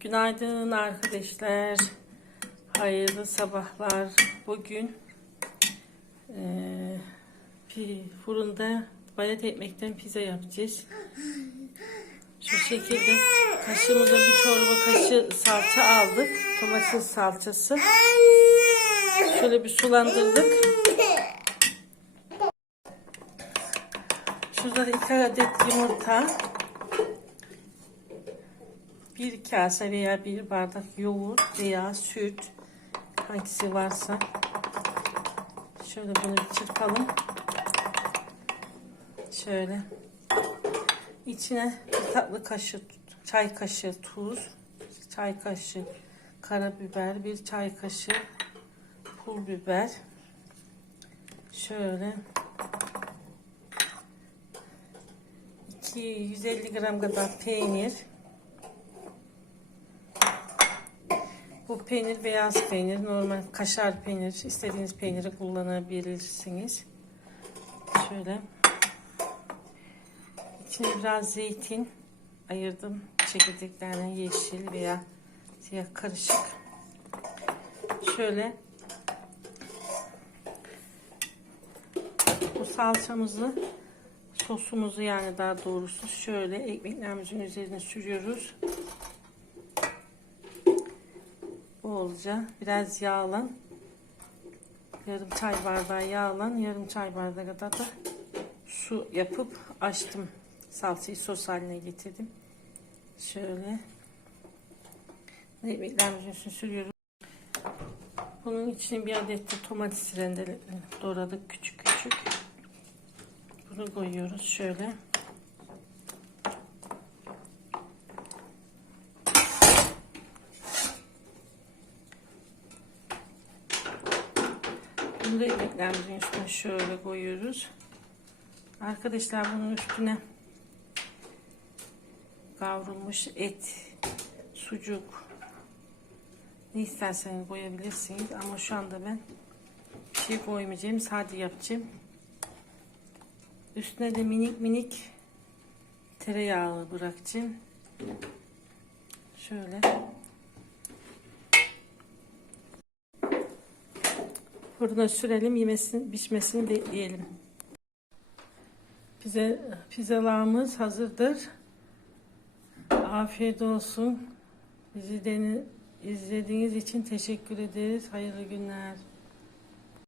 Günaydın arkadaşlar. Hayırlı sabahlar. Bugün eee, pi- fırında bayat ekmekten pizza yapacağız. Şu şekilde kaşığımıza bir çorba kaşığı salça aldık. Domates salçası. Şöyle bir sulandırdık. Şurada da iki adet yumurta. Bir kase veya bir bardak yoğurt veya süt hangisi varsa. Şöyle bunu bir çırpalım. Şöyle. İçine bir tatlı kaşığı çay kaşığı tuz çay kaşığı karabiber bir çay kaşığı pul biber. Şöyle. 250 gram kadar peynir Bu peynir beyaz peynir, normal kaşar peynir, istediğiniz peyniri kullanabilirsiniz. Şöyle. İçine biraz zeytin ayırdım. Çekirdeklerine yeşil veya siyah karışık. Şöyle bu salçamızı sosumuzu yani daha doğrusu şöyle ekmeklerimizin üzerine sürüyoruz. Bolca biraz yağlan. Yarım çay bardağı yağlan. Yarım çay bardağı kadar da su yapıp açtım. Salçayı sos haline getirdim. Şöyle. Ekmeklerimizin üstüne sürüyorum. Bunun içine bir adet de domates rendeli doğradık küçük küçük. Bunu koyuyoruz. Şöyle Bunu da ekmeklerimizin üstüne şöyle koyuyoruz. Arkadaşlar bunun üstüne kavrulmuş et, sucuk ne isterseniz koyabilirsiniz ama şu anda ben bir şey koymayacağım. Sadece yapacağım. Üstüne de minik minik tereyağı bırakacağım. Şöyle. Fırına sürelim, yemesini, pişmesini bekleyelim. Pize, pizzalarımız hazırdır. Afiyet olsun. Bizi deni, izlediğiniz için teşekkür ederiz. Hayırlı günler.